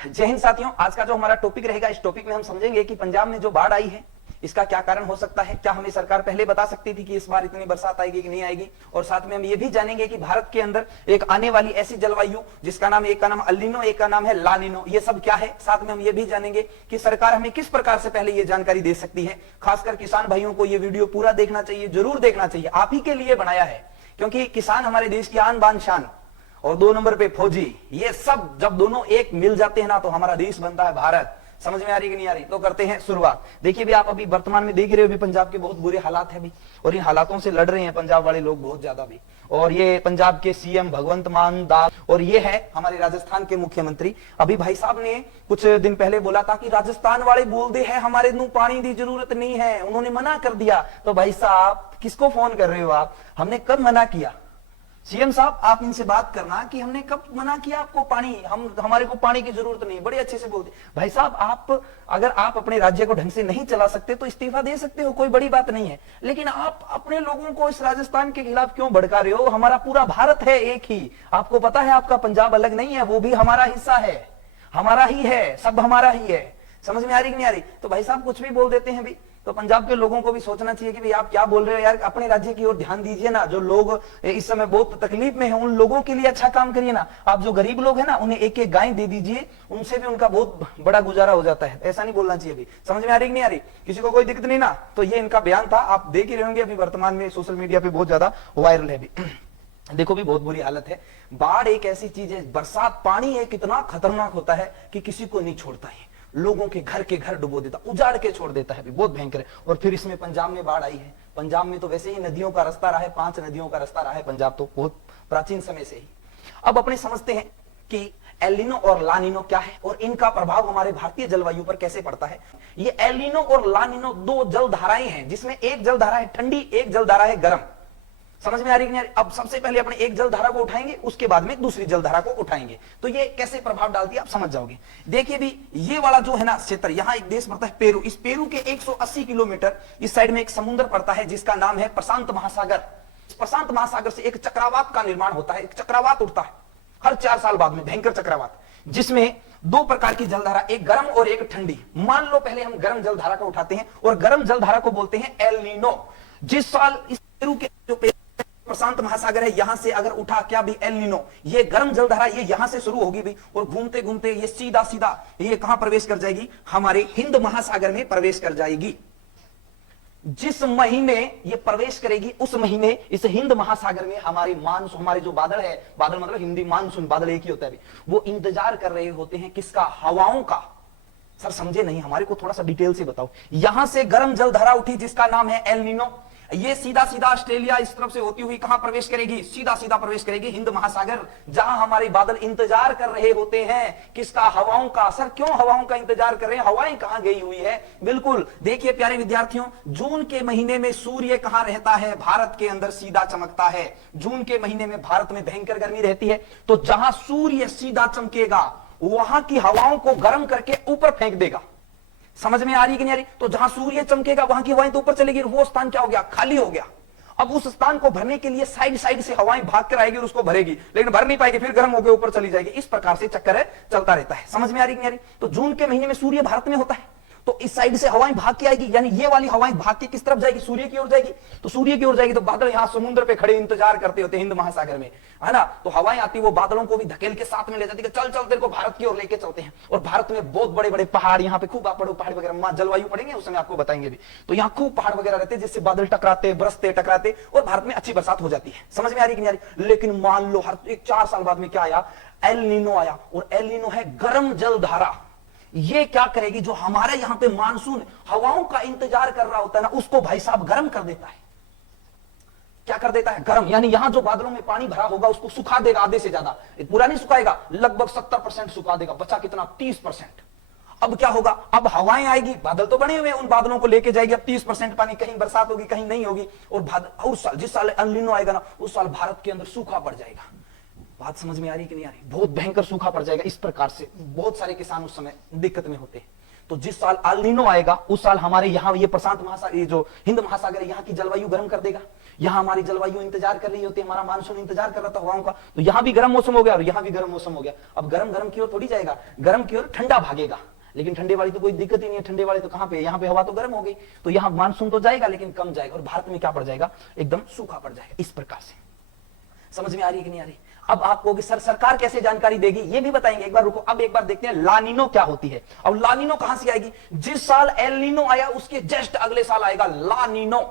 जय हिंद साथियों, आज का जो हमारा टॉपिक रहेगा, इस टॉपिक में हम समझेंगे कि पंजाब में जो बाढ़ आई है इसका क्या कारण हो सकता है। क्या हमें सरकार पहले बता सकती थी कि इस बार इतनी बरसात आएगी कि नहीं आएगी। और साथ में हम ये भी जानेंगे कि भारत के अंदर एक आने वाली ऐसी जलवायु जिसका नाम, एक का नाम अल नीनो, एक का नाम है ला नीनो, ये सब क्या है। साथ में हम ये भी जानेंगे कि सरकार हमें किस प्रकार से पहले ये जानकारी दे सकती है। खासकर किसान भाइयों को ये वीडियो पूरा देखना चाहिए, जरूर देखना चाहिए, आप ही के लिए बनाया है, क्योंकि किसान हमारे देश की आन बान शान, और 2 नंबर पे फौजी, ये सब जब दोनों एक मिल जाते हैं ना तो हमारा देश बनता है भारत। समझ में आ रही कि नहीं आ रही? तो करते हैं शुरुआत। देखिए भी, आप अभी वर्तमान में देख रहे हो भी पंजाब के बहुत बुरे हालात है भी, और इन हालातों से लड़ रहे हैं पंजाब वाले लोग बहुत ज्यादा भी। और ये पंजाब के सीएम भगवंत मान दास, और ये है हमारे राजस्थान के मुख्यमंत्री। अभी भाई साहब ने कुछ दिन पहले बोला था कि राजस्थान वाले बोल दे है हमारे नू पानी की जरूरत नहीं है, उन्होंने मना कर दिया। तो भाई साहब किसको फोन कर रहे हो आप? हमने कब मना किया? सीएम साहब आप इनसे बात करना कि हमने कब मना किया आपको पानी, हमारे को पानी की जरूरत नहीं। बड़े अच्छे से बोलते भाई साहब, आप अगर आप अपने राज्य को ढंग से नहीं चला सकते तो इस्तीफा दे सकते हो, कोई बड़ी बात नहीं है। लेकिन आप अपने लोगों को इस राजस्थान के खिलाफ क्यों भड़का रहे हो? हमारा पूरा भारत है एक ही। आपको पता है आपका पंजाब अलग नहीं है, वो भी हमारा हिस्सा है, हमारा ही है, सब हमारा ही है। समझ में आ रही कि नहीं आ रही? तो भाई साहब कुछ भी बोल देते हैं भी। तो पंजाब के लोगों को भी सोचना चाहिए कि भाई आप क्या बोल रहे हो यार, अपने राज्य की ओर ध्यान दीजिए ना। जो लोग इस समय बहुत तकलीफ में हैं, उन लोगों के लिए अच्छा काम करिए ना। आप जो गरीब लोग हैं ना, उन्हें एक एक गाय दे दीजिए, उनसे भी उनका बहुत बड़ा गुजारा हो जाता है। ऐसा नहीं बोलना चाहिए भी। समझ में आ रही कि नहीं आ रही? किसी को कोई दिक्कत नहीं ना? तो ये इनका बयान था, आप देख ही रहे होंगे अभी वर्तमान में सोशल मीडिया पे बहुत ज्यादा वायरल है भी। देखो भी, बहुत बुरी हालत है। बाढ़ एक ऐसी चीज है, बरसात पानी एक इतना खतरनाक होता है कि किसी को नहीं छोड़ता है, लोगों के घर डुबो देता, उजाड़ के छोड़ देता है, बहुत भयंकर है। और फिर इसमें पंजाब में बाढ़ आई है। पंजाब में तो वैसे ही नदियों का रास्ता रहा है, 5 नदियों का रास्ता रहा है पंजाब तो बहुत प्राचीन समय से ही। अब अपने समझते हैं कि एल नीनो और ला नीनो क्या है और इनका प्रभाव हमारे भारतीय जलवायु पर कैसे पड़ता है। ये एल नीनो और ला नीनो 2 जलधाराएं हैं, जिसमें एक जलधारा है ठंडी, एक जलधारा है गर्म। समझ में आ रही है? अब सबसे पहले अपने एक जलधारा को उठाएंगे, उसके बाद में दूसरी जलधारा को उठाएंगे, तो ये कैसे प्रभाव डालती है आप समझ जाओगे। देखिए भी, ये वाला जो है ना क्षेत्र, यहाँ एक देश पड़ता है पेरू। इस पेरू के 180 किलोमीटर इस साइड में एक समुद्र पड़ता है जिसका नाम है प्रशांत महासागर। इस प्रशांत महासागर से एक चक्रवात का निर्माण होता है, एक चक्रवात उठता है हर 4 साल बाद में, भयंकर चक्रवात, जिसमें 2 प्रकार की जलधारा, एक गर्म और एक ठंडी। मान लो पहले हम गर्म जलधारा को उठाते हैं, और गर्म जलधारा को बोलते हैं एल नीनो। जिस साल इस पेरू के जो प्रशांत महासागर है, यहां से अगर उठा क्या भी एल नीनो, ये गर्म जलधारा ये यहां से शुरू होगी भी, और घूमते घूमते ये सीधा सीधा ये कहां प्रवेश कर जाएगी? हमारे हिंद महासागर में प्रवेश कर जाएगी। जिस महीने ये प्रवेश करेगी उस महीने इस हिंद महासागर में हमारे जो बादल है, बादल मतलब हिंदी मानसून, बादल एक ही होता है, वो इंतजार कर रहे होते हैं किसका? हवाओं का। सर समझे नहीं, हमारे को थोड़ा सा डिटेल से बताओ। यहां से गर्म जलधारा उठी जिसका नाम है एल नीनो, ये सीधा सीधा ऑस्ट्रेलिया इस तरफ से होती हुई कहां प्रवेश करेगी? सीधा सीधा प्रवेश करेगी हिंद महासागर, जहां हमारे बादल इंतजार कर रहे होते हैं किसका? हवाओं का। सर क्यों हवाओं का इंतजार कर रहे हैं? हवाएं कहां गई हुई है? बिल्कुल, देखिए प्यारे विद्यार्थियों, जून के महीने में सूर्य कहां रहता है? भारत के अंदर सीधा चमकता है। जून के महीने में भारत में भयंकर गर्मी रहती है, तो जहां सूर्य सीधा चमकेगा वहां की हवाओं को गर्म करके ऊपर फेंक देगा। समझ में आ रही कि नहीं आ रही? तो जहां सूर्य चमकेगा वहां की हवाएं तो ऊपर चलेगी, वो स्थान क्या हो गया? खाली हो गया। अब उस स्थान को भरने के लिए साइड साइड से हवाएं भाग कर आएगी और उसको भरेगी, लेकिन भर नहीं पाएगी, फिर गर्म होकर ऊपर चली जाएगी। इस प्रकार से चक्कर चलता रहता है। समझ में आ रही कि नहीं आ रही? तो जून के महीने में सूर्य भारत में होता है, तो इस साइड से हवाएं भाग के आएगी, यानी ये वाली हवाएं भाग के किस तरफ जाएगी? सूर्य की ओर जाएगी। तो सूर्य की ओर जाएगी तो बादल यहां समुद्र पे खड़े इंतजार करते होते हिंद महासागर में, है ना? तो हवाएं आती, वो बादलों को भी धकेल के साथ में ले जाती है, चल चल तेरे को भारत की ओर लेके चलते हैं। और भारत में बहुत बड़े बड़े पहाड़, यहाँ पे खूब आप पढ़ो पहाड़ वगैरह, जलवायु पढ़ेंगे उस समय आपको बताएंगे भी। तो यहाँ खूब पहाड़ वगैरह रहते हैं जिससे बादल टकराते, बरसते, टकराते, और भारत में अच्छी बरसात हो जाती है। समझ में आ रही कि नहीं आ रही? लेकिन मान लो हर 4 साल बाद में क्या आया? एल नीनो आया, और एल नीनो है गर्म जलधारा। ये क्या करेगी? जो हमारे यहां पे मानसून हवाओं का इंतजार कर रहा होता है ना, उसको भाई साहब गर्म कर देता है। क्या कर देता है? गर्म, यानी यहां जो बादलों में पानी भरा होगा उसको सुखा देगा, आधे से ज्यादा। पूरा नहीं सुखाएगा, लगभग 70% सुखा देगा, बचा कितना? 30%। अब क्या होगा? अब हवाएं आएगी, बादल तो बने हुए, उन बादलों को लेके जाएगी। अब 30% पानी, कहीं बरसात होगी कहीं नहीं होगी, और साल जिस साल एल नीनो आएगा ना, उस साल भारत के अंदर सूखा पड़ जाएगा। बात समझ में आ रही कि नहीं आ रही? बहुत भयंकर सूखा पड़ जाएगा। इस प्रकार से बहुत सारे किसान उस समय दिक्कत में होते हैं। तो जिस साल अल नीनो आएगा उस साल हमारे यहाँ ये प्रशांत महासागर, ये जो हिंद महासागर है, यहाँ की जलवायु गर्म कर देगा। यहाँ हमारी जलवायु इंतजार कर रही होती है, हमारा मानसून इंतजार कर रहा था हवाओं का, तो यहाँ भी गर्म मौसम हो गया और यहाँ भी गर्म मौसम हो गया। अब गर्म गर्म की ओर थोड़ी जाएगा, गर्म की ओर ठंडा भागेगा, लेकिन ठंडे वाली तो कोई दिक्कत ही नहीं है। ठंडे वाले तो कहां पे, यहाँ पे हवा तो गर्म हो गई, तो यहाँ मानसून तो जाएगा लेकिन कम जाएगा और भारत में क्या पड़ जाएगा, एकदम सूखा पड़ जाएगा। इस प्रकार से समझ में आ रही है कि नहीं आ रही? अब आपको कि सर सरकार कैसे जानकारी देगी ये भी बताएंगे, एक बार रुको। अब एक बार देखते हैं लानीनो क्या होती है। अब लानीनो कहां से आएगी? जिस साल एल नीनो आया उसके जस्ट अगले साल आएगा लानीनो।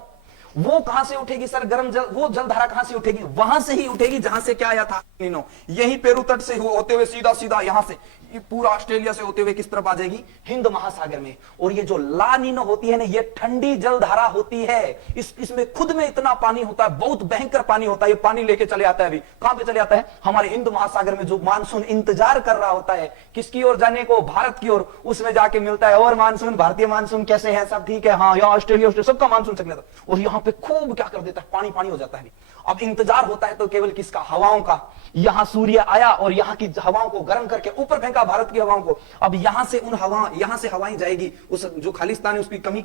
वो कहां से उठेगी सर? गर्म जल, वो जलधारा कहां से उठेगी? वहां से ही उठेगी जहां से क्या आया था नीनो, यही पेरू तट से होते हुए सीधा सीधा यहां से पूरा ऑस्ट्रेलिया से होते हुए किस तरफ आ जाएगी? हिंद महासागर में। और ये जो ला नीनो होती है ना, ये ठंडी जलधारा होती है। इसमें खुद में इतना पानी होता है, बहुत भयंकर पानी होता है। ये पानी लेके चले आता है, अभी कहां पे चले आता है? हमारे हिंद महासागर में। जो मानसून इंतजार कर रहा होता है किसकी ओर जाने को? भारत की ओर। उसमें जाके मिलता है और मानसून, भारतीय मानसून कैसे है? सब ठीक है, हाँ यहाँ ऑस्ट्रेलिया सबका मानसून चल जाता है और यहाँ पे खूब क्या कर देता है? पानी पानी हो जाता है। अब इंतजार होता है तो केवल किसका? हवाओं का। यहां सूर्य आया और यहां की हवाओं को गर्म करके ऊपर फेंका, भारत की हवाओं को। अब यहां से उन हवा, यहां से हवाएं जाएगी, उस जो खालिस्तान है उसकी कमी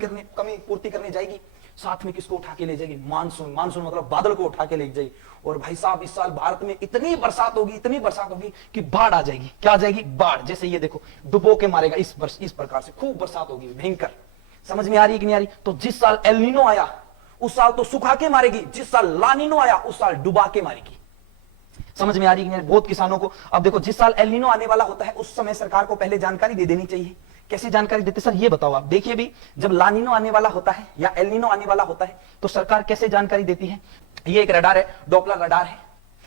पूर्ति करने जाएगी। साथ में किसको उठा के ले जाएगी? मानसून। मानसून मतलब बादल को उठा के ले जाएगी। और भाई साहब इस साल भारत में इतनी बरसात होगी, इतनी बरसात होगी कि बाढ़ आ जाएगी। क्या आ जाएगी? बाढ़। जैसे ये देखो डुबो के मारेगा, इस प्रकार से खूब बरसात होगी, भयंकर। समझ में आ रही है कि नहीं आ रही? तो जिस साल एल नीनो आया उस साल तो सुखा के मारेगी, जिस साल ला नीनो आया उस साल डुबा के मारेगी। समझ में आ रही है? बहुत किसानों को अब देखो, जिस साल एल नीनो आने वाला होता है उस समय सरकार को पहले जानकारी दे देनी चाहिए। कैसे जानकारी देते सर ये बताओ आप। देखिए भी, जब ला नीनो आने वाला होता है या एल नीनो आने वाला होता है तो सरकार कैसे जानकारी देती है? ये एक रडार है, डॉपलर रडार है।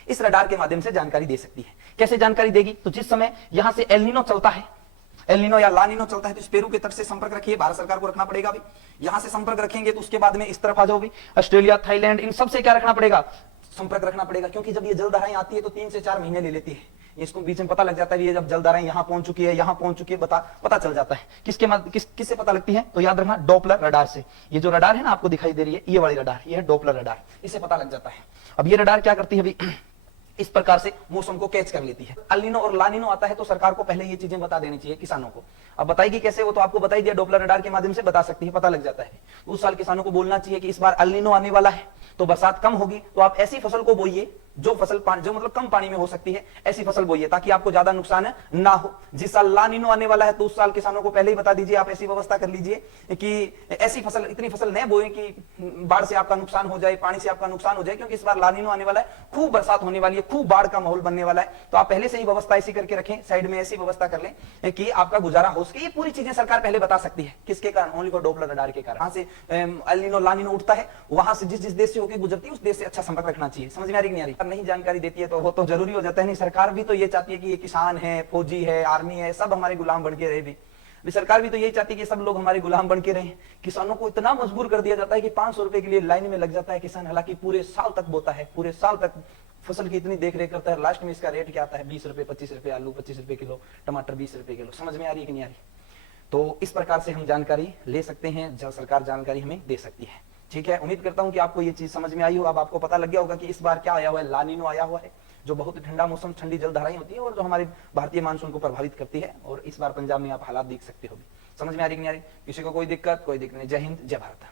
इस रडार के माध्यम से जानकारी दे सकती है। कैसे जानकारी देगी? तो जिस समय यहां से एल नीनो चलता है, एल नीनो या ला नीनो चलता है, तो इस पेरू के तट से संपर्क रखिए, भारत सरकार को रखना पड़ेगा। भी यहां से संपर्क रखेंगे तो उसके बाद में इस तरफ आ जाओ भी, ऑस्ट्रेलिया, थाईलैंड, इन सब से क्या रखना पड़ेगा? संपर्क रखना पड़ेगा। क्योंकि जब ये जलधाराएं आती है तो 3 से 4 महीने ले लेती है। इसको बीच में पता लग जाता है ये जब जलधाराएं यहां पहुंच चुकी है, यहां पहुंच चुकी है, पता चल जाता है। किससे पता लगती है? तो याद रखना, डॉपलर रडार से। ये जो रडार है ना आपको दिखाई दे रही है, ये वाली रडार, ये है डॉपलर रडार, इससे पता लग जाता है। अब ये रडार क्या करती है अभी? इस प्रकार से मौसम को कैच कर लेती है। अल नीनो और ला नीनो आता है तो सरकार को पहले ये चीजें बता देनी चाहिए किसानों को। अब बताएगी कैसे? वो तो आपको बता ही दिया, डॉपलर रडार के माध्यम से बता सकती है, पता लग जाता है। उस साल किसानों को बोलना चाहिए कि इस बार अल नीनो आने वाला है तो बरसात कम होगी, तो आप ऐसी फसल को बोइए जो फसल जो मतलब कम पानी में हो सकती है, ऐसी फसल बोइए ताकि आपको ज्यादा नुकसान ना हो। जिस साल ला नीनो आने वाला है तो उस साल किसानों को पहले ही बता दीजिए, आप ऐसी व्यवस्था कर लीजिए कि ऐसी फसल, इतनी फसल न बोए कि बाढ़ से आपका नुकसान हो जाए, पानी से आपका नुकसान हो जाए। क्योंकि इस बार ला नीनो आने वाला है, खूब बरसात होने वाली है, खूब बाढ़ का माहौल बनने वाला है। तो आप पहले से ही व्यवस्था ऐसी करके रखें, साइड में ऐसी व्यवस्था कर लें कि आपका गुजारा हो सके। ये पूरी चीजें सरकार पहले बता सकती है। किसके कारण? ओनली फॉर डॉपलर रडार के कारण। वहां से एल नीनो ला नीनो उठता है, वहां से जिस देश से होकर गुजरती है उस देश से अच्छा संपर्क रखना चाहिए। समझ में आ रही नहीं आ रही? नहीं जानकारी देती है तो वो तो जरूरी हो जाता है। नहीं, सरकार भी तो ये चाहती है कि ये किसान है, फौजी है, आर्मी है, सब हमारे गुलाम बन के रहे। भी सरकार भी तो यही चाहती है कि सब लोग हमारे गुलाम बन के रहे। किसानों को इतना मजबूर कर दिया जाता है कि 500 रुपए के लिए लाइन में लग जाता है किसान, हालांकि पूरे साल तक बोता है, पूरे साल तक फसल की इतनी देख रेख करता है। लास्ट में इसका रेट क्या आता है? 20 रुपए, 25 रुपए आलू, 25 रुपए किलो टमाटर, 20 रुपए किलो। समझ में आ रही है कि नहीं आ रही? तो इस प्रकार से हम जानकारी ले सकते हैं, जब सरकार जानकारी हमें दे सकती है। ठीक है, उम्मीद करता हूं कि आपको ये चीज समझ में आई हो। अब आपको पता लग गया होगा कि इस बार क्या आया हुआ है, ला नीनो आया हुआ है, जो बहुत ठंडा मौसम, ठंडी जलधाराएं होती है और जो हमारे भारतीय मानसून को प्रभावित करती है। और इस बार पंजाब में आप हालात देख सकते हो। समझ में आ रही कि नहीं आ रही? किसी को कोई दिक्कत नहीं। जय हिंद, जय भारत।